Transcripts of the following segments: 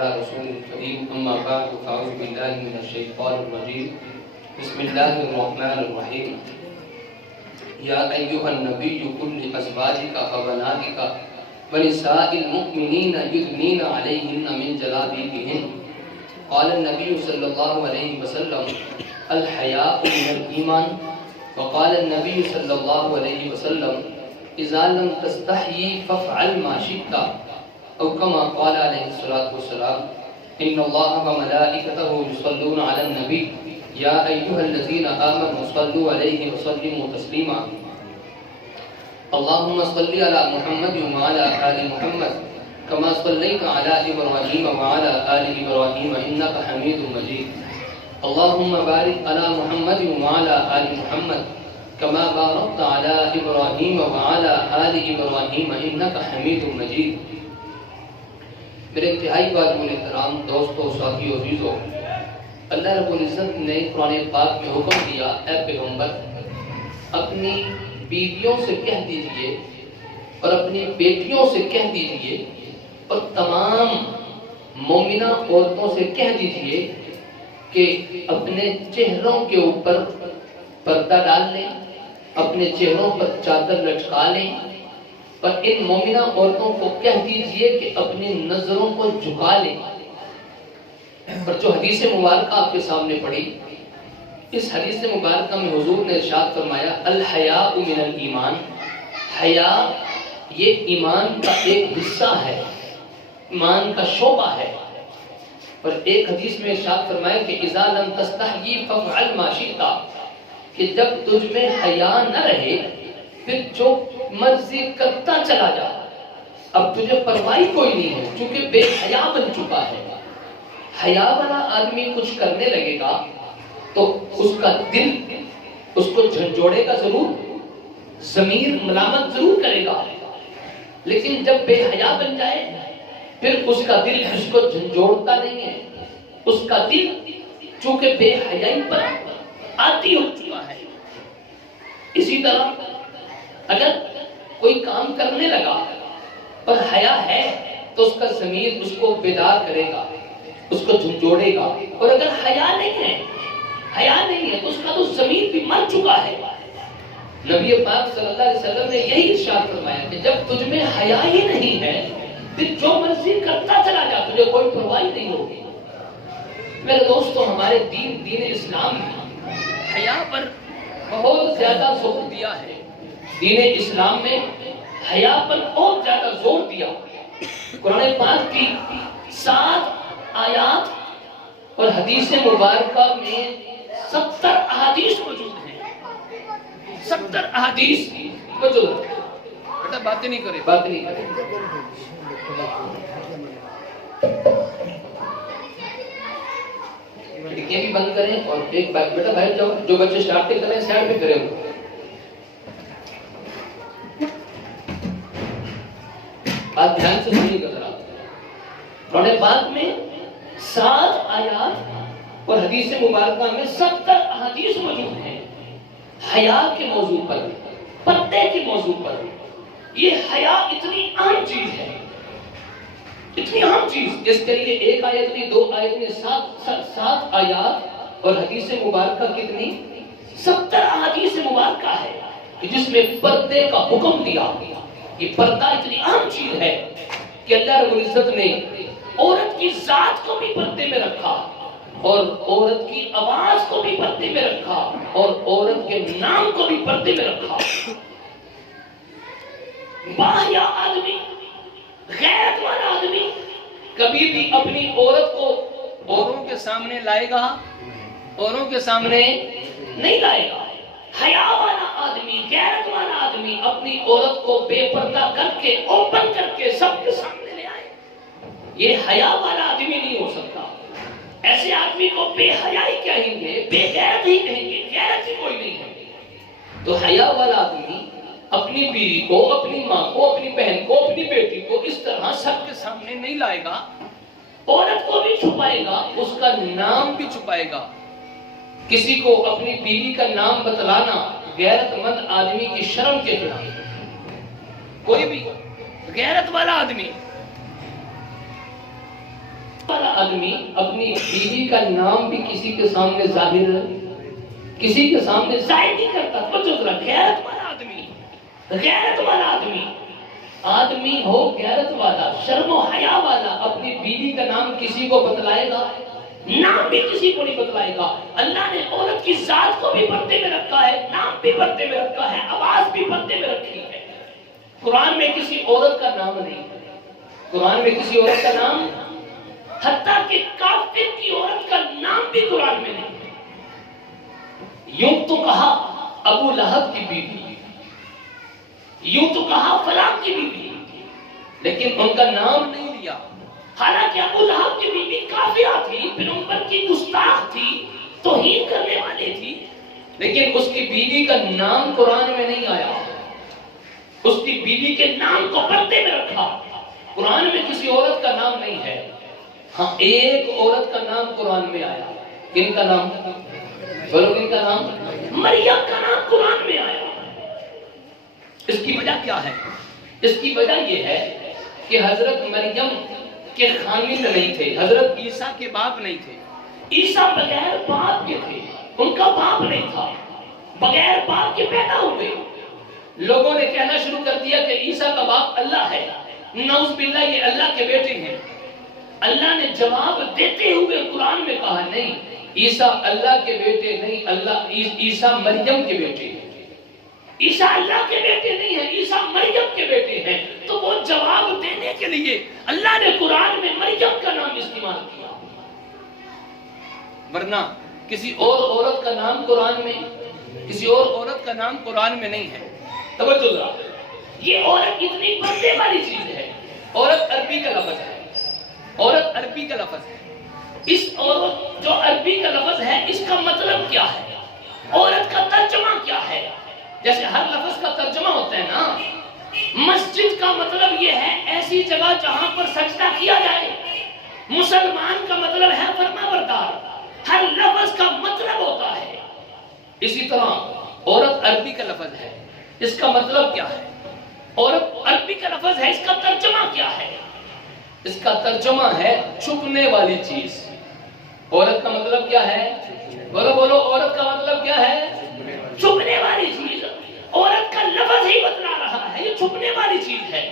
على رسول الكريم أما بعد فأعوذ بالله من الشيطان الرجيم بسم الله الرحمن الرحيم يا أيها النبي قل لأزواجك وبناتك ونساء المؤمنين يدنين عليهن من جلابيبهن قال النبي صلى الله عليه وسلم الحياء من الإيمان وقال النبي صلى الله عليه وسلم إذا لم تستحيي فافعل ما شئت أو كما قال عليه الصلاة والسلام إن الله وملائكته يصلون على النبي يا أيها الذين آمنوا صلوا عليه وسلموا تسليما اللهم صل على محمد وعلى آل محمد كما صليت على إبراهيم وعلى آل إبراهيم إنك حميد مجيد اللهم بارك على محمد وعلى آل محمد كما باركت على إبراهيم وعلى آل إبراهيم إنك حميد مجيد میرے انتہائی واجب الاحترام دوستو ساتھیو عزیزو، اللہ رب العزت نے قرآن پاک میں حکم دیا اے پیغمبر اپنی بیویوں سے کہہ دیجئے اور اپنی بیٹیوں سے کہہ دیجئے اور تمام مومنہ عورتوں سے کہہ دیجئے کہ اپنے چہروں کے اوپر پردہ ڈال لیں، اپنے چہروں پر چادر لٹکا لیں، اور ان مومنہ عورتوں کو کہہ دیجئے کہ اپنی نظروں کو جھکا لیں۔ اور جو حدیث مبارکہ آپ کے سامنے پڑھی، اس حدیث مبارکہ میں حضور نے ارشاد فرمایا الحیاء من الایمان، حیا یہ ایمان کا ایک حصہ ہے، ایمان کا شعبہ ہے۔ اور ایک حدیث میں ارشاد فرمایا کہ اذا لم تستحیی فافعل ما شئت، کہ جب تجھ میں حیا نہ رہے پھر جو مرضی کرتا چلا جا، اب تجھے پرواہی کوئی نہیں ہے چونکہ بے حیا بن چکا ہے۔ حیا والا آدمی کچھ کرنے لگے گا تو اس کا دل اس کو جھنجھوڑے گا ضرور، ضمیر ملامت ضرور کرے گا، لیکن جب بے حیا بن جائے پھر اس کا دل اس کو جھنجھوڑتا نہیں ہے، اس کا دل چونکہ بے حیائی پر عادی ہو چکا ہے۔ اسی طرح اگر کوئی کام کرنے لگا اور حیا ہے تو اس کا ضمیر اس کو بیدار کرے گا، اس کو جھنجھوڑے گا، اور اگر حیا نہیں ہے تو اس کا تو ضمیر بھی مر چکا ہے۔ نبی پاک صلی اللہ علیہ وسلم نے یہی ارشاد فرمایا کہ جب تجھ میں حیا ہی نہیں ہے پھر جو مرضی کرتا چلا جا، تجھے کوئی پرواہ نہیں ہوگی۔ میرے دوستو، ہمارے دین اسلام نے حیا پر بہت زیادہ زور دیا ہے۔ دین اسلام میں حیا پر بہت زیادہ زور دیا۔ قرآن پاک کی 7 آیات اور حدیث مبارکہ میں 70 احادیث موجود ہیں۔ 70 احادیث موجود ہیں۔ بیٹا باتیں نہیں کرے۔ کھڑکیاں بھی بند کریں اور ایک بیٹا باہر جاؤ، جو بچے شرارتیں کر رہے ہیں سائڈ پہ کریں۔ آپ دھیان سے سنیے گا ذرا۔ قرآن پاک میں 7 آیات اور حدیث مبارکہ میں 70 احادیث موجود ہیں حیا کے موضوع پر، پردے کے موضوع پر۔ یہ حیا اتنی عام چیز ہے، اتنی عام چیز جس کے لیے 1 آیت نہیں، 2 آیت نہیں، 7 آیات اور حدیث مبارکہ کتنی؟ 70 احادیث مبارکہ ہے جس میں پردے کا حکم دیا گیا۔ یہ پردہ اتنی عام چیز ہے کہ اللہ رب العزت نے عورت کی ذات کو بھی پردے میں رکھا، اور عورت کی آواز کو بھی پردے میں رکھا، اور عورت کے نام کو بھی پردے میں رکھا۔ باحیا آدمی، غیرت والا آدمی کبھی بھی اپنی عورت کو اوروں کے سامنے لائے گا، اوروں کے سامنے نہیں لائے گا۔ حیا والا آدمی، غیرت والا آدمی اپنی عورت کو بے پردہ کر کے، اوپن کر کے سب کے سامنے لے آئے۔ یہ حیا والا آدمی نہیں ہو سکتا۔ ایسے آدمی کو بے حیائی کہیں گے، بے غیرت ہی کہیں گے، غیرت ہی کوئی نہیں ہے۔ تو حیا والا آدمی اپنی بیوی کو، اپنی ماں کو، اپنی بہن کو، اپنی بیٹی کو اس طرح سب کے سامنے نہیں لائے گا۔ عورت کو بھی چھپائے گا، اس کا نام بھی چھپائے گا۔ کسی کو اپنی بیوی کا نام بتلانا غیرت مند آدمی کی شرم کے خلاف۔ کوئی بھی غیرت والا آدمی آدمی اپنی بیوی کا نام بھی کسی کے سامنے ظاہر نہیں کرتا. غیرت والا آدمی ہو، غیرت والا، شرم و حیا والا، اپنی بیوی کا نام کسی کو بتلائے گا؟ نام بھی کسی کو نہیں بتلائے گا. اللہ نے عورت کی ذات کو بھی پردے میں رکھا ہے، نام بھی پردے میں رکھا ہے، آواز بھی پردے میں رکھی ہے. قرآن میں کسی عورت کا نام نہیں، قرآن میں کسی عورت کا نام، حتیٰ کہ کافر کی عورت کا نام بھی قرآن میں نہیں. یوں تو کہا ابو لہب کی بیوی، یوں تو کہا فلاں کی بیوی، لیکن ان کا نام نہیں لیا. حالانکہ ابو لہب کی بیوی کافرہ تھی، پیغمبر کی گستاخ تھی، توہین کرنے والی تھی، لیکن اس کی بیوی کا نام قرآن میں نہیں آیا. اس کی بیوی کے نام کو پردے میں رکھا. قرآن میں کسی عورت کا نام نہیں ہے. ہاں ایک عورت کا نام قرآن میں آیا. کن کا نام؟ بولو کن کا نام؟ مریم کا نام قرآن میں آیا. اس کی وجہ کیا ہے؟ اس کی وجہ یہ ہے کہ حضرت مریم کے خامند نہیں تھے، حضرت عیسیٰ کے باپ نہیں تھے. عیسیٰ بغیر باپ کے تھے، ان کا باپ نہیں تھا، بغیر باپ کے پیدا ہوئے. لوگوں نے کہنا شروع کر دیا کہ عیسیٰ کا باپ اللہ ہے، نعوذ باللہ یہ اللہ کے بیٹے ہیں. اللہ نے جواب دیتے ہوئے قرآن میں کہا نہیں، عیسیٰ اللہ کے بیٹے نہیں، عیسیٰ مریم کے بیٹے ہیں. عیسیٰ اللہ کے بیٹے نہیں ہیں، عیسیٰ مریم کے بیٹے ہیں. تو وہ جواب دینے کے لیے اللہ نے قرآن میں مریم کا نام استعمال کیا، ورنہ کسی اور عورت کا نام قرآن میں، کسی اور عورت کا نام قرآن میں نہیں ہے. توجہ ذرا، یہ عورت اتنی پردے والی چیز ہے. عورت عربی کا لفظ ہے، عورت عربی کا لفظ ہے. اس عورت جو عربی کا لفظ ہے اس کا مطلب کیا ہے؟ عورت کا ترجمہ کیا ہے؟ جیسے ہر لفظ کا ترجمہ ہوتا ہے نا. مسجد کا مطلب یہ ہے ایسی جگہ جہاں پر سجدہ کیا جائے. مسلمان کا مطلب ہے فرما بردار. ہر لفظ کا مطلب ہوتا ہے. اسی طرح عورت عربی کا لفظ ہے، اس کا مطلب کیا ہے؟ عورت عربی کا لفظ ہے، اس کا ترجمہ کیا ہے؟ اس کا ترجمہ ہے چھپنے والی چیز. عورت کا مطلب کیا ہے؟ بولو بولو، عورت کا مطلب کیا ہے؟ چھپنے والی چیز. عورت کا لفظ ہی بتلا رہا ہے یہ چھپنے والی چیز ہے.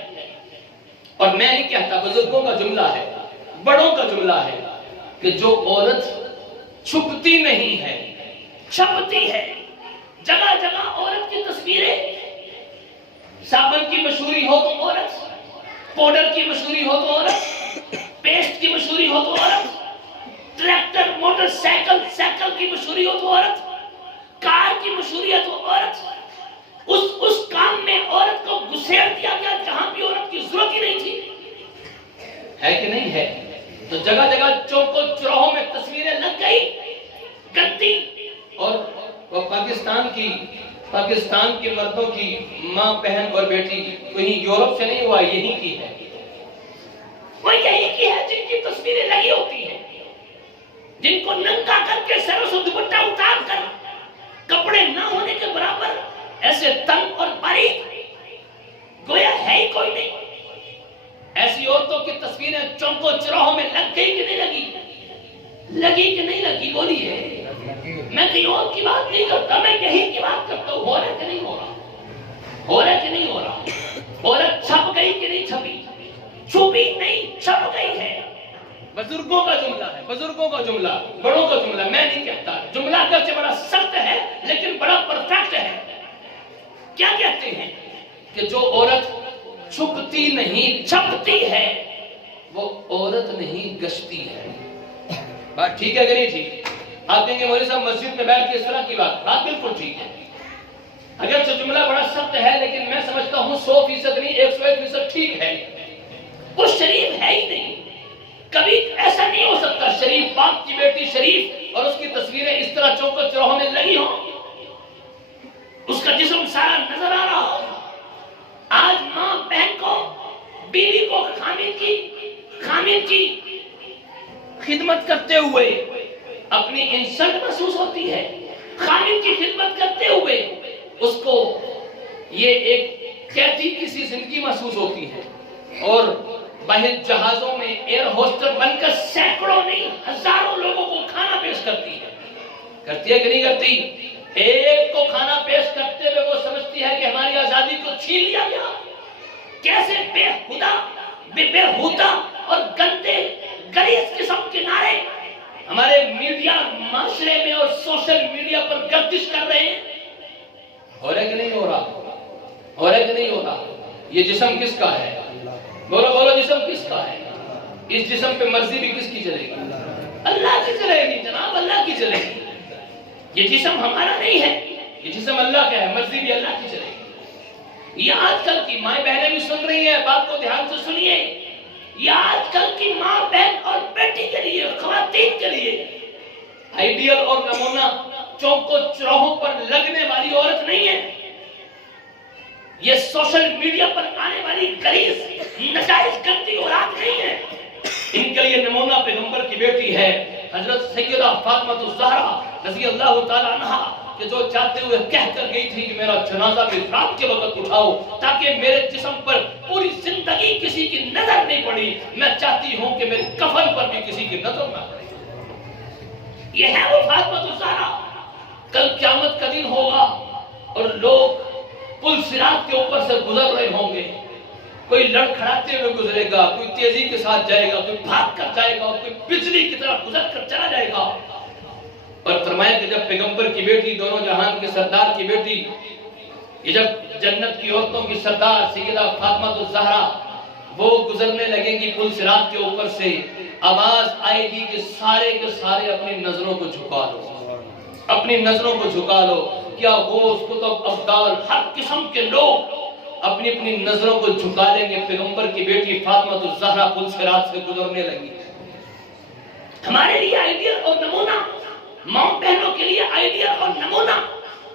اور میں نہیں کہتا، بزرگوں کا جملہ ہے، بڑوں کا جملہ ہے کہ جو عورت چھپتی نہیں ہے چھپتی ہے. جگہ جگہ عورت کی تصویریں، صابن کی مشہوری ہو تو عورت، پاؤڈر کی مشہوری ہو تو عورت، پیسٹ کی مشہوری ہو تو عورت، ٹریکٹر موٹر سائیکل کی مشہوری ہو تو عورت، کار کی مشہوری ہے تو عورت. اس کام میں عورت کو گھسیڑ دیا گیا جہاں بھی عورت کی ضرورت ہی نہیں تھی. ہے کہ نہیں ہے؟ تو جگہ جگہ چوکوں چوراہوں میں تصویریں لگ گئی گندی. اور وہ پاکستان کے مردوں کی ماں بہن اور بیٹی کہیں یورپ سے نہیں ہوا، یہی کی ہے، وہ یہی کی ہے جن کی تصویریں لگی ہوتی ہیں، جن کو ننگا کر کے سر سے دوپٹہ اتار کر کپڑے نہ ہونے کے برابر ایسے تنگ اور باریک گویا ہے ہی کوئی نہیں. ایسی عورتوں کی تصویریں چوکوں چوراہوں میں لگ گئی کہ نہیں لگی؟ لگی کہ نہیں لگی؟ بولیے. میں کہیں اور کی بات نہیں کرتا، میں یہی کی بات کرتا ہوں. ہو رہا کہ نہیں ہو رہا؟ ہو رہا کہ نہیں ہو رہا؟ عورت چھپ گئی کہ نہیں چھپی؟ چھپی نہیں، چھپ گئی ہے. بزرگوں کا جملہ ہے، بزرگوں کا جملہ، بڑوں کا جملہ. میں نہیں کہتا. جملہ اگرچہ بڑا سخت ہے لیکن بڑا پرفیکٹ ہے. کیا کہتے ہیں کہ جو عورت چھپتی نہیں چھپتی ہے وہ عورت نہیں گشتی ہے. بات ٹھیک ہے کہ نہیں ٹھیک؟ آپ کہیں گے مولوی صاحب مسجد میں بیٹھ کے اس طرح کی بات بالکل ٹھیک ہے. اگرچہ جملہ بڑا سخت ہے لیکن میں سمجھتا ہوں 100% نہیں 101% ٹھیک ہے. وہ شریف ہے ہی نہیں. کبھی ایسا نہیں ہو سکتا شریف باپ کی بیٹی شریف اور اس کی تصویریں اس طرح چوکوں چوراہوں میں لگی ہوں، اس کا جسم سارا نظر آ رہا ہو. آج ماں بہن کو، بیوی کو خامد کی خدمت کرتے ہوئے اپنی انسلٹ محسوس ہوتی ہے. خامد کی خدمت کرتے ہوئے اس کو یہ ایک قیدی کسی زندگی محسوس ہوتی ہے. اور باہر جہازوں میں ایئر ہوسٹر بن کر سینکڑوں کرتی ہے کہ نہیں کرتی؟ ایک کو کھانا پیش کرتے ہوئے وہ سمجھتی ہے کہ ہماری آزادی کو چھین لیا گیا. کیسے بے ہوتا اور گندے غلیظ قسم کے نعرے ہمارے میڈیا معاشرے میں اور سوشل میڈیا پر گردش کر رہے ہیں. ہو رہا کہ نہیں ہو رہا؟ ہو رہا کہ نہیں ہو رہا؟ یہ جسم کس کا ہے؟ بولو بولو، جسم کس کا ہے؟ اس جسم پہ مرضی بھی کس کی چلے گی؟ اللہ کی چلے گی جناب، اللہ کی چلے گی. یہ جسم ہمارا نہیں ہے، یہ جسم اللہ کا ہے، مرضی بھی اللہ کی چلے گی. یہ آج کل کی مائیں بہنیں بھی سن رہی ہیں، بات کو دھیان سے سنیے. یہ آج کل کی ماں بہن اور بیٹی کے لیے، خواتین کے لیے آئیڈیل اور نمونہ چوکوں چوراہوں پر لگنے والی عورت نہیں ہے. یہ سوشل میڈیا پر آنے والی غلیظ نجائز کرتی اولاد نہیں ہے. ان کے لیے نمونہ پیغمبر کی بیٹی ہے حضرت سیدہ فاطمہ الزہرا رضی اللہ تعالی عنہا، کہ جو چاہتے ہوئے کہہ کر گئی تھی کہ میرا جنازہ بھی رات کے وقت اٹھاؤ تاکہ میرے جسم پر پوری زندگی کسی کی نظر نہیں پڑی. میں چاہتی ہوں کہ میرے کفن پر بھی کسی کی نظر نہ پڑے. یہ ہے وہ فاطمہ الزہرا. کل قیامت کا دن ہوگا اور لوگ پل صراط کے اوپر سے گزر رہے ہوں گے. کوئی لڑکھڑاتے ہوئے گزرے گا، کوئی تیزی کے ساتھ جائے گا، کوئی بھاگ کر جائے گا، اور کوئی بجلی کی طرح گزر کر چلا جائے گا. اور فرمایا کہ جب پیغمبر کی بیٹی، دونوں جہان کے سردار کی بیٹی، یہ جب جنت کی عورتوں کی سردار سیدہ فاطمہ الزہرا وہ گزرنے لگیں گی پل صراط کے اوپر سے، آواز آئے گی کہ سارے کے سارے اپنی نظروں کو جھکا لو، اپنی نظروں کو جھکا لو. کیا غوث، کتب، ابدال، ہر قسم کے لوگ اپنی اپنی نظروں کو جھکا لیں گے. پیغمبر کی بیٹی فاطمہ الزہرا پل صراط سے گزرنے لگی. ہمارے لیے آئیڈیل اور نمونہ، ماں بہنوں کے لیے آئیڈیل اور نمونہ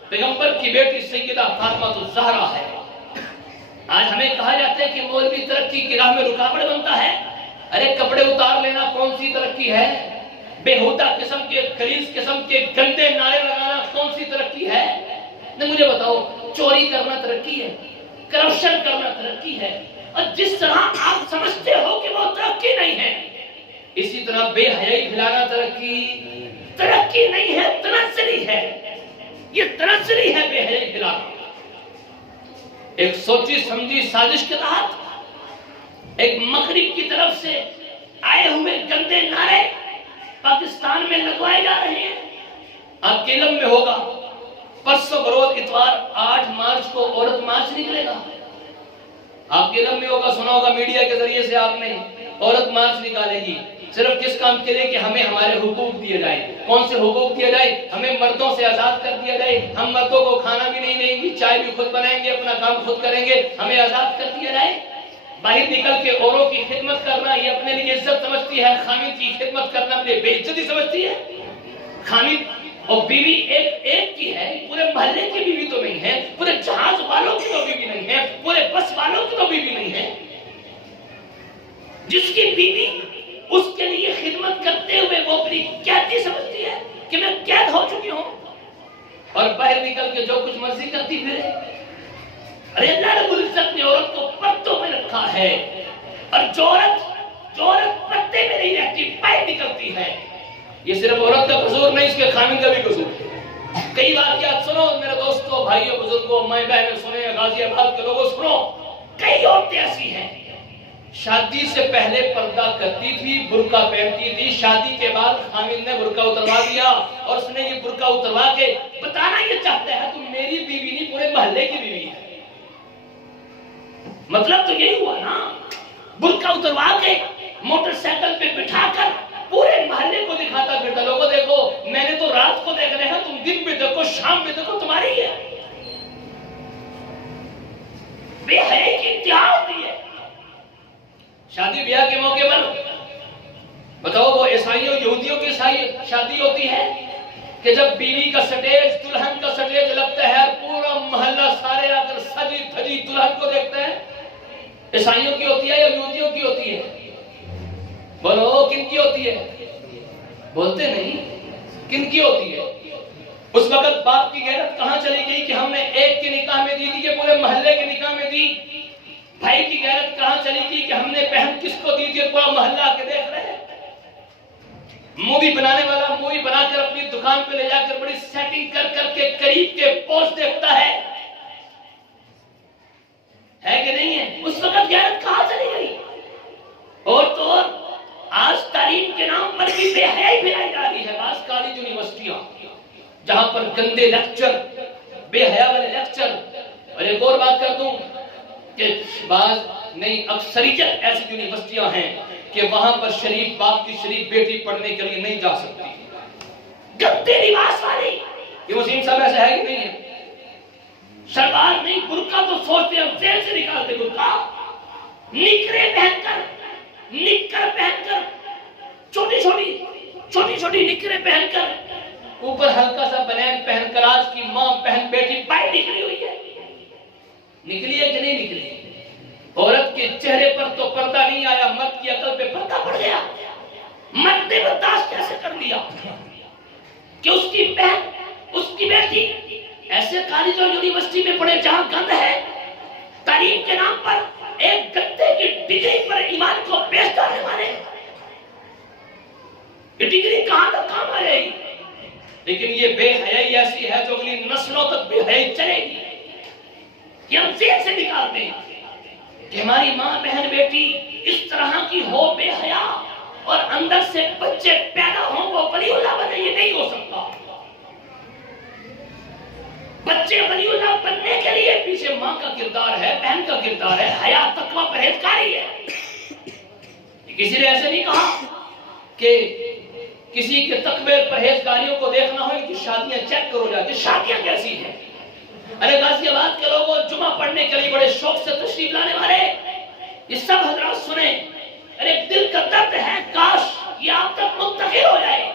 پیغمبر کی بیٹی سیدہ فاطمہ الزہرا ہے. آج ہمیں کہا جاتا ہے کہ مولوی ترقی کی راہ میں رکاوٹ بنتا ہے. ارے کپڑے اتار لینا کون سی ترقی ہے؟ بےہودہ قسم کے، غلیظ قسم کے گندے نعرے لگانا کون سی ترقی ہے؟ نہیں مجھے بتاؤ، چوری کرنا ترقی ہے؟ کرپشن کرنا ترقی ہے؟ اور جس طرح آپ سمجھتے ہو کہ وہ ترقی نہیں ہے، اسی طرح بے حیائی پھیلانا ترقی نہیں ہے، تنزلی ہے. یہ تنزلی ہے بے حیائی پھیلانا. ایک سوچی سمجھی سازش کے تحت ایک مغرب کی طرف سے آئے ہوئے گندے نعرے پاکستان میں لگوائے جا رہے ہیں. آپ کے علم میں ہوگا پرسوں بروز اتوار 8 مارچ کو عورت مارچ نکلے گا. آپ کے علم میں ہوگا، سنا ہوگا میڈیا کے ذریعے سے آپ نے، عورت مارچ نکالے گی. صرف کس کام کے لیے؟ کہ ہمیں ہمارے حقوق دیے جائیں. کون سے حقوق دیے جائیں؟ ہمیں مردوں سے آزاد کر دیا جائے. ہم مردوں کو کھانا بھی نہیں دیں گے، چائے بھی خود بنائیں گے، اپنا کام خود کریں گے، ہمیں آزاد کر دیا جائے. باہر نکل کے اوروں کی خدمت کرنا یہ اپنے لیے عزت سمجھتی ہے، خامد کی خدمت کرنا اپنے بے عزتی سمجھتی ہے. خامد اور بیوی ایک کی ہے، پورے محلے کی بیوی تو نہیں ہے، پورے جہاز والوں کی تو بیوی نہیں ہے، پورے بس والوں کی تو بیوی نہیں ہے. جس کی بیوی اس کے لیے خدمت کرتے ہوئے وہ اپنی قیدی سمجھتی ہے کہ میں قید ہو چکی ہوں، اور باہر نکل کے جو کچھ مرضی کرتی پھرے. ارے اللہ رب العزت نے عورت کو پردوں میں رکھا ہے، اور جو عورت پردے میں نہیں رہتی، باہر نکلتی ہے. یہ صرف عورت کا قصور نہیں، اس کے خامن کا بھی قصور ہے. کئی واقعات سنو میرے دوستوں، بھائیوں، بزرگوں، مائیں بہنیں سنیں، غازی آباد کے لوگوں سنو. کئی عورتیں ایسی ہیں شادی سے پہلے پردہ کرتی تھی، برقع پہنتی تھی، شادی کے بعد خامد نے برقع اتروا دیا اور اس نے یہ برقع اتروا کے بتانا یہ چاہتا ہے تم میری بیوی نہیں، پورے محلے کی بیوی ہے. مطلب تو یہی ہوا نا، برقع اتروا کے موٹر سائیکل پہ بٹھا کر پورے محلے کو دکھاتا پھرتا، لوگوں دیکھو میں نے تو رات کو دیکھ رہے ہیں، تم دن میں دیکھو، شام میں دیکھو، تمہاری ہے. بے حیائی کی انتہا ہوتی ہے. شادی بیاہ کے موقع پر بتاؤ، وہ عیسائیوں یہودیوں کی شادی ہوتی ہے کہ جب بیوی کا سٹیج، دلہن کا سٹیج لگتا ہے، پورا محلہ سارے آ کر سجی دھجی دلہن کو دیکھتے ہیں. عیسائیوں کی ہوتی ہے یا یہودیوں کی ہوتی ہے؟ بولو کن کی ہوتی ہے؟ بولتے نہیں، کن کی ہوتی ہے؟ اس وقت باپ کی غیرت کہاں چلی گئی کہ ہم نے ایک کے نکاح میں دی تھی کہ پورے محلے کے نکاح میں دی؟ بھائی کی غیرت کہاں چلی گئی کہ ہم نے بہن کس کو دی تھی، پورا محلہ آ کے دیکھ رہے ہیں. مووی بنانے والا مووی بنا کر اپنی دکان پہ لے جا کر بڑی سیٹنگ کر کر کے قریب کے پوسٹ دیکھتا ہے کہ نہیں ہے؟ اس وقت غیرت کہاں چلی گئی؟ اور تو اور آج تعلیم کے نام پر بھی بے حیائی پھیلائی جا رہی ہے. بعض کالج یونیورسٹیاں جہاں پر گندے لیکچر، بے حیا والے لیکچر. اور ایک اور بات کر دوں کہ بعض نہیں اکثریت ایسی یونیورسٹیاں ہیں کہ وہاں پر شریف باپ کی شریف بیٹی پڑھنے کے لیے نہیں جا سکتی. گندے لباس والی. یہ وسیم صاحب ایسا ہے کہ نہیں ہے؟ شلوار نہیں، برقع تو سوچتے ہیں جیل سے نکالتے برقع. نکرے پہن کر، نکر پہن کر، چھوٹی چھوٹی نکرے پہن کر، اوپر ہلکا سا بنین پہن کر آج کی ماں بہن بیٹی باہر نکلی ہوئی ہے. نکلی ہے کہ نہیں نکلی؟ عورت کے چہرے پر تو پردہ نہیں آیا، مرد کی عقل پہ پردہ پڑ گیا. مرد نے برداشت کیسے کر لیا کہ اس کی بہن، اس کی بیٹی ایسے کالج اور یونیورسٹی میں پڑھے جہاں گند ہے. تعلیم کے نام پر ایک گندے کی ڈگری پر ایمان کو بیچ ڈالنے والے. یہ ڈگری کہاں تک کام آ جائے گی؟ لیکن یہ بے حیائی ایسی ہے جو اگلی نسلوں تک بے حیائی چلے گی. یہ ہم ذہن سے نکالتے ہیں کہ ہماری ماں بہن بیٹی اس طرح کی ہو بے حیا اور اندر سے بچے پیدا ہوں وہ ولی اللہ بنے. یہ نہیں ہو سکتا. بچے ولی اللہ بننے کے لیے پیچھے ماں کا کردار ہے، بہن کا کردار ہے، حیا تقوی پرہیزگاری ہے. کسی نے ایسے نہیں کہا کہ کسی کے تقوی پرہیزگاریوں کو دیکھنا ہو ان کی شادیاں چیک کرو جا کے شادیاں کیسی ہیں. ارے غازی آباد کے لوگوں جمعہ پڑھنے کے لیے بڑے شوق سے تشریف لانے والے یہ سب حضرات سنیں. ارے دل کا درد ہے کاش یہ آپ تک منتقل ہو جائے.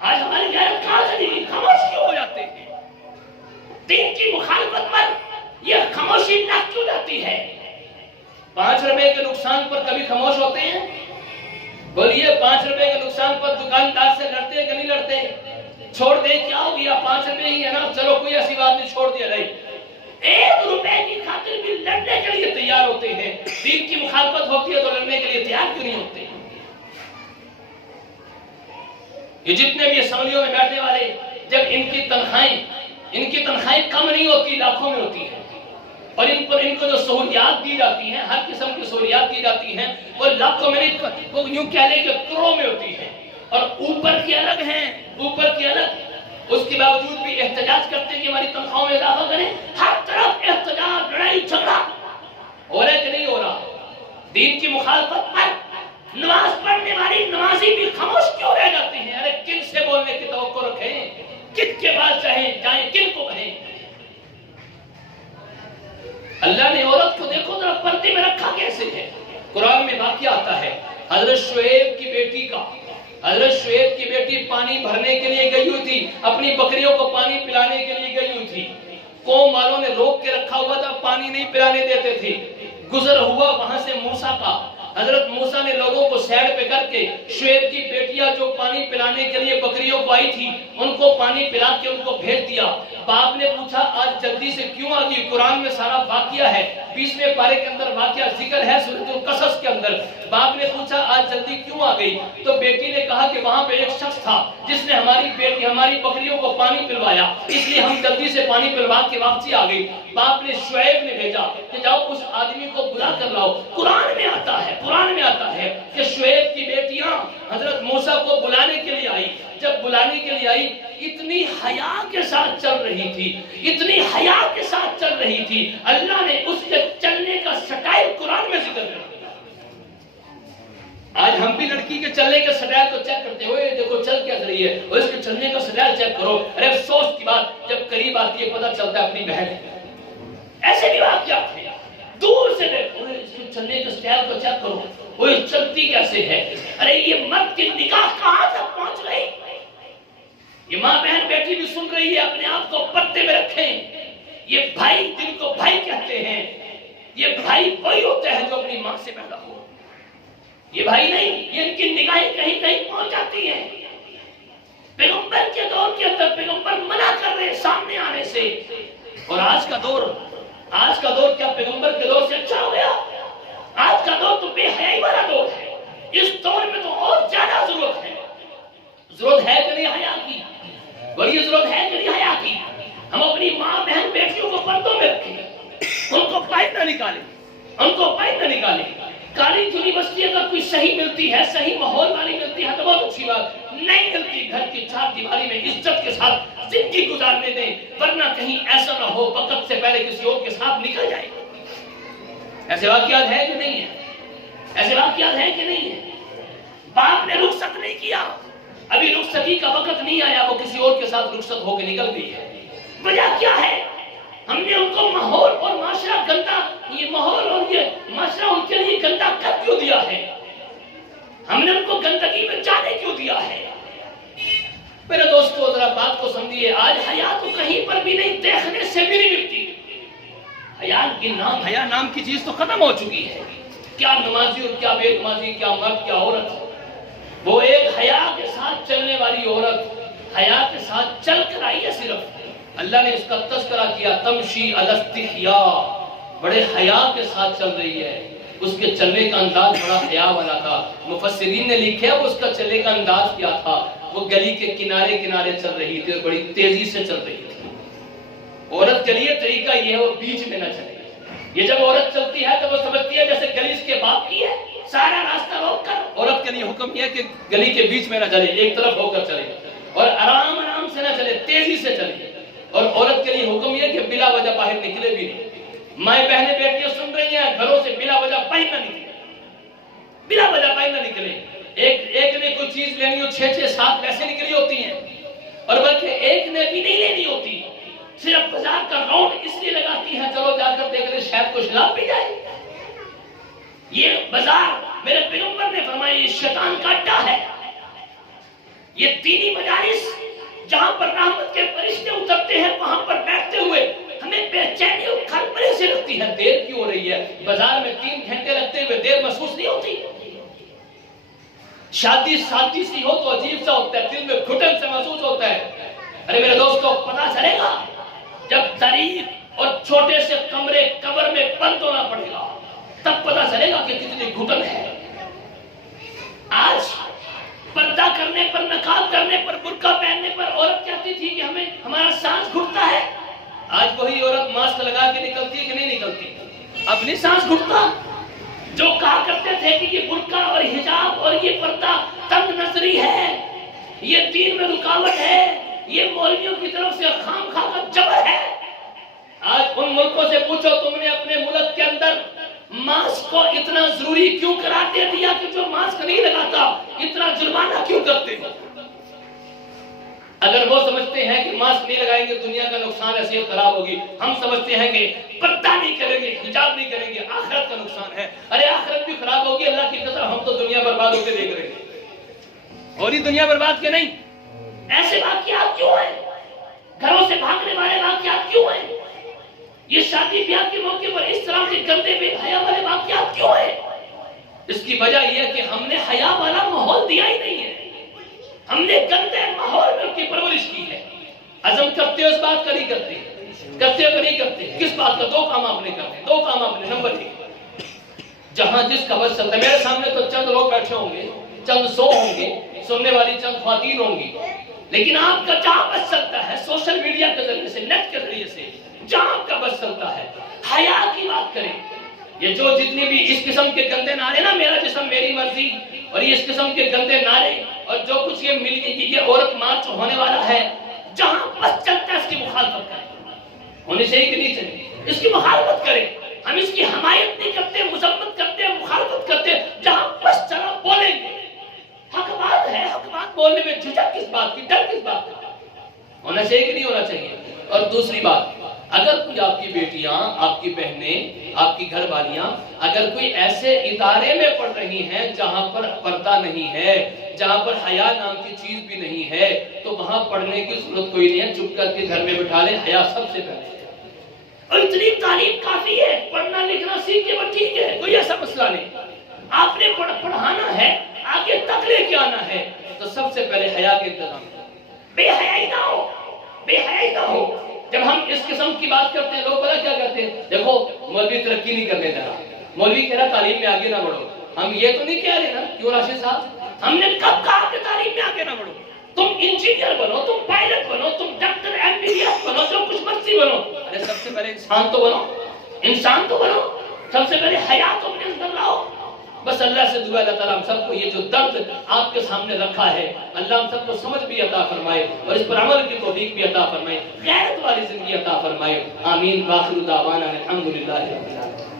آج ہماری غیرت کہاں چلی گئی؟ خاموش کیوں ہو جاتے ہیں؟ دین کی مخالفت پر یہ خاموشی نہ کیوں جاتی ہے؟ 5 روپے کے نقصان پر کبھی خاموش ہوتے ہیں؟ بولیے 5 روپے کے نقصان پر دکاندار سے لڑتے ہیں کہ نہیں لڑتے؟ چھوڑ دیں کیا ہو گیا، 5 روپے ہی ہے نا، چلو کوئی ایسی بات نہیں، چھوڑ دیا. نہیں، 1 روپے کی خاطر بھی لڑنے کے لیے تیار ہوتے ہیں. دین کی مخالفت ہوتی ہے تو لڑنے کے لیے تیار کیوں نہیں ہوتے؟ یہ جتنے بھی اسمبلیوں میں بیٹھنے والے جب ان کی تنخواہیں کم نہیں ہوتی، لاکھوں میں ہوتی ہیں، اور ان کو جو سہولیات دی جاتی ہیں، ہر قسم کی سہولیات دی جاتی ہیں، وہ لاکھوں میں نہیں، وہ یوں کہہ لیں کہ کروڑوں میں ہوتی ہیں. اور اوپر کی الگ ہیں، اوپر کی الگ. اس کے باوجود بھی احتجاج کرتے ہیں کہ ہماری تنخواہوں میں اضافہ کریں. ہر طرف احتجاج، لڑائی جھگڑا. ہو رہا ہے کہ نہیں ہو رہا؟ دین کی مخالفت پر نماز پڑھنے والی نمازی بھی خاموش کیوں رہ جاتے ہیں؟ ارے کن سے بولنے کی توقع رکھیں؟ کن کے پاس جائیں کن کو کہیں؟ اللہ نے عورت کو دیکھو ذرا پردے میں رکھا کیسے ہے. قرآن میں واقعہ آتا ہے حضرت شعیب کی بیٹی کا. حضرت شعیب کی بیٹی پانی بھرنے کے لیے گئی ہوئی تھی، اپنی بکریوں کو پانی پلانے کے لیے گئی ہوئی تھی. قوم والوں نے روک کے رکھا ہوا تھا، پانی نہیں پلانے دیتے تھے. گزر ہوا وہاں سے موسیٰ کا. حضرت موسیٰ نے لوگوں کو سیڈ پہ کر کے شعیب کی بیٹیاں جو پانی پلانے کے لیے بکریوں کو آئی تھی ان کو پانی پلا کے ان کو بھیج دیا. باپ نے پوچھا آج جلدی سے کیوں آ گئی؟ قرآن میں سارا واقعہ ہے، 20ویں پارے کے اندر واقعہ ذکر ہے سورۃ القصص کے اندر. باپ نے پوچھا آج جلدی کیوں آ گئی؟ تو بیٹی نے کہا کہ وہاں پہ ایک شخص تھا جس نے ہماری بکریوں کو پانی پلوایا، اس لیے ہم جلدی سے پانی پلوا کے واپسی آ گئی. باپ نے شعیب نے بھیجا کہ جاؤ اس آدمی کو بلا کر لاؤ. قرآن میں آتا ہے کہ شعیب کی بیٹیاں حضرت موسیٰ کو بلانے کے لیے آئی. جب بلانے کے لیے آئی اتنی حیا کے ساتھ چل رہی تھی، اللہ نے اس کے چلنے کا سٹائل قرآن میں ذکر کر دیا. آج ہم بھی لڑکی کے چلنے کے سٹائل کو چیک کرتے ہوئے دیکھو چل کیا رہی ہے اور اس کے چلنے کا سٹائل چیک کرو. ارے افسوس کی بات جب قریب آتی ہے پتہ چلتا ہے اپنی بہن ہے. ایسے بھی واقعات ہیں، دور سے دیکھو اس کے چلنے کے سٹائل کو چیک کرو، وہ چلتی کیسے ہے. ارے یہ مرد کی نکاح کہاں تک پہنچ گئی؟ یہ ماں بہن بیٹی بھی سن رہی ہے، اپنے آپ کو پردے میں رکھیں. یہ بھائی جن کو بھائی کہتے ہیں، یہ بھائی وہی ہوتے ہیں جو اپنی ماں سے پیدا ہو. یہ بھائی نہیں، یہ ان کی نگاہیں کہیں کہیں پہنچ جاتی ہیں. پیغمبر کے دور کے اندر پیغمبر منع کر رہے سامنے آنے سے. اور آج کا دور کیا پیغمبر کے دور سے اچھا ہو گیا؟ آج کا دور تو بے حیائی والا دور ہے. اس دور میں تو اور زیادہ ضرورت ہے کہ نہیں حیا کی. بڑی ضرورت ہے کہ نہیں حیا کی؟ ہم اپنی ماں بہن بیٹیوں کو پردوں میں رکھیں، ان کو باہر نہ نکالیں، ان کو باہر نہ نکالیں۔ کالج یونیورسٹی اگر کوئی صحیح ملتی ہے، صحیح ماحول والی ملتی ہے تو بہت اچھی بات، نہیں ملتی گھر کی چار دیواری میں عزت کے ساتھ زندگی گزارنے دیں، ورنہ کہیں ایسا نہ ہو وقت سے پہلے کسی اور کے ساتھ نکل جائے۔ ایسے واقعات ہیں کہ نہیں ہیں؟ ایسے واقعات ہیں کہ نہیں ہیں؟ باپ نے رخصت نہیں کیا، ابھی رخصتی کا وقت نہیں آیا، وہ کسی اور کے ساتھ رخصت ہو کے نکل گئی ہے۔ وجہ کیا ہے؟ ہم نے ان کو ماحول اور معاشرہ گندا، یہ ماحول اور یہ معاشرہ ان کے لیے گندا کر کیوں دیا ہے؟ ہم نے ان کو گندگی میں جانے کیوں دیا ہے؟ میرے دوستو ذرا بات کو سمجھیے، آج حیا تو کہیں پر بھی نہیں، دیکھنے سے بھی نہیں ملتی۔ حیا نام کی چیز تو ختم ہو چکی ہے۔ کیا نمازی اور کیا بے نمازی، کیا مرد کیا عورت، وہ ایک حیا کے ساتھ چلنے والی عورت حیا کے ساتھ چل کر آئی ہے۔ صرف اللہ نے اس کا تذکرہ کیا، تمشی علی استحیاء، بڑے حیا کے ساتھ چل رہی ہے، اس کے چلنے کا انداز بڑا حیا والا تھا۔ مفسرین نے لکھا وہ اس کا چلنے کا انداز کیا تھا، وہ گلی کے کنارے کنارے چل رہی تھی اور بڑی تیزی سے چل رہی تھی۔ عورت کے لیے طریقہ یہ ہے وہ بیچ میں نہ چلے۔ یہ جب عورت چلتی ہے تو وہ سمجھتی ہے جیسے گلی اس کے باپ کی ہے، سارا راستہ روک کر۔ عورت کے لیے حکم یہ ہے کہ گلی کے بیچ میں نہ چلے، ایک طرف ہو کر چلے اور آرام آرام سے نہ چلے، تیزی سے چلے۔ اور عورت کے لیے حکم یہ ہے کہ بلا وجہ باہر نکلے بھی نہیں۔ مائیں بہنیں بیٹیاں سن رہی ہیں، گھروں سے بلا وجہ باہر نہ نکلے، بلا وجہ باہر نہ نکلے۔ ایک نے کوئی چیز لینی ہو 6-7 ویسے نکلی ہوتی ہیں، اور بلکہ ایک نے بھی نہیں لینی ہوتی، صرف بازار کا راؤنڈ اس لیے لگاتی ہے چلو جا کر دیکھ لیں شاید کچھ لا بھی جائے۔ یہ بازار میرے پیغمبر نے فرمایا یہ شیطان کا اڈا ہے۔ یہ دینی مجالس جہاں پر رحمت کے فرشتے اترتے ہیں وہاں پر بیٹھتے ہوئے ہمیں بے چینی اور کھلبلی سے لگتی ہے، دیر کیوں ہو رہی ہے؟ بازار میں 3 گھنٹے لگتے ہوئے دیر محسوس نہیں ہوتی؟ شادی سادی سی ہو تو عجیب سا ہوتا ہے، دل میں گھٹن سے محسوس ہوتا ہے۔ ارے میرے دوستو پتہ چلے گا جب تاریخ اور چھوٹے سے کمرے قبر میں بند ہونا پڑے گا، تب پتہ چلے گا کہ کتنی گھٹن ہے۔ آج پردہ کرنے پر، نقاب کرنے پر، برقع پہننے پر عورت کہتی تھی کہ ہمارا سانس گھٹتا ہے۔ آج وہی عورت ماسک لگا کے نکلتی ہے کہ نہیں نکلتی؟ اپنی سانس گھٹتا۔ جو کہا کرتے تھے کہ یہ برقع اور حجاب اور یہ پردہ تنگ نظری ہے، یہ دین میں رکاوٹ ہے، یہ مولویوں کی طرف سے خام خواہ کا جبر ہے، آج ان ملکوں سے پوچھو تم نے اپنے ملک کے اندر ماسک کو اتنا ضروری کیوں قرار دے دیا کہ جو ماسک نہیں لگاتا اتنا جرمانہ کیوں کرتے ہو؟ اگر وہ سمجھتے ہیں کہ ماسک نہیں لگائیں گے دنیا کا نقصان ہے، صحت خراب ہوگی، ہم سمجھتے ہیں کہ پردہ نہیں کریں گے، حجاب نہیں کریں گے آخرت کا نقصان ہے۔ ارے آخرت بھی خراب ہوگی اللہ کی قسم، ہم تو دنیا برباد ہو کے دیکھ رہے ہیں، اور یہ دنیا برباد کے نہیں۔ ایسے واقعات کیوں ہیں؟ گھروں سے بھاگنے والے واقعات کیوں ہیں؟ یہ شادی بیاہ کے موقع پر اس طرح کے گندے بے حیا والے واقعات کیوں ہیں؟ اس کی وجہ یہ ہے کہ ہم نے حیا والا ماحول دیا ہی نہیں ہے، ہم نے گندے ماحول میں ان کی پرورش کی ہے۔ عزم کرتے ہو اس بات کا نہیں کرتے، کرتے ہو کہ نہیں کرتے؟ کس بات کا؟ 2 کام آپ نے کرنے، 2 کام آپ نے۔ نمبر 1، جہاں جس کا بس چلتا ہے، میرے سامنے تو چند لوگ بیٹھے ہوں گے، چند 100 ہوں گے، سننے والی چند خواتین ہوں گی، لیکن آپ کا جہاں بس چلتا ہے سوشل میڈیا کے ذریعے سے، نیٹ کے ذریعے سے، جہاں آپ کا بس چلتا ہے، حیا کی بات کریں۔ یہ جو جتنے بھی اس قسم کے گندے نعرے نا، میرا جسم میری مرضی، اور یہ اس قسم کے گندے نعرے اور جو کچھ یہ مل گئی یہ عورت مارچ ہونے والا ہے، جہاں بس چلتا ہے اس کی مخالفت کریں۔ ہونی چاہیے کہ نہیں چاہیے؟ اس کی مخالفت کریں۔ ہم اس کی حمایت نہیں کرتے، مذمت کرتے، مخالفت کرتے، جہاں بس چلا بولیں گے۔ حق بات ہے، حق بات بولنے میں جھجک کس بات کی، ڈر کس بات کا؟ ہونا چاہیے کہ نہیں ہونا چاہیے؟ اور دوسری بات، اگر کوئی آپ کی بیٹیاں، آپ کی بہنیں، آپ کی گھر والیاں اگر کوئی ایسے ادارے میں پڑھ رہی ہیں جہاں پر پردہ نہیں ہے، جہاں پر حیا نام کی چیز بھی نہیں ہے، تو وہاں پڑھنے کی ضرورت کوئی نہیں ہے، چپ کر کے گھر میں بٹھا لیں، حیا سب سے پہلے ہے۔ اور اتنی تعلیم کافی ہے، پڑھنا لکھنا سیکھ کے وہ ٹھیک ہے، کوئی ایسا مسئلہ نہیں۔ آپ نے پڑھانا ہے، آگے تک لے کے آنا ہے، تو سب سے پہلے حیا کے انتظام کریں۔ بے حیائی نہ ہو، بے حیائی نہ ہو۔ جب ہم اس قسم کی بات کرتے ہیں، لوگ پتہ کیا کہتے ہیں؟ دیکھو مولوی ترقی نہیں کرنے دے رہا، مولوی کہہ رہا تعلیم میں آگے نہ بڑھو۔ ہم یہ تو نہیں کہہ رہے نا، کیوں راشد صاحب؟ ہم نے کب کہا کہ تعلیم میں آگے نہ بڑھو؟ تم انجینئر بنو، تم پائلٹ بنو، تم ڈاکٹر MBBS بنو، جو کچھ مرضی بنو، ارے سب سے پہلے انسان تو بنو، انسان تو بنو، سب سے پہلے حیات اپنے اندر لاؤ۔ بس اللہ سے دعا اللہ تعالیٰ ہم سب کو یہ جو درد آپ کے سامنے رکھا ہے اللہ ہم سب کو سمجھ بھی عطا فرمائے اور اس پر عمل کی توفیق بھی عطا فرمائے، غیرت والی زندگی عطا فرمائے۔ آمین۔ وآخر دعوانا الحمدللہ رب العالمین۔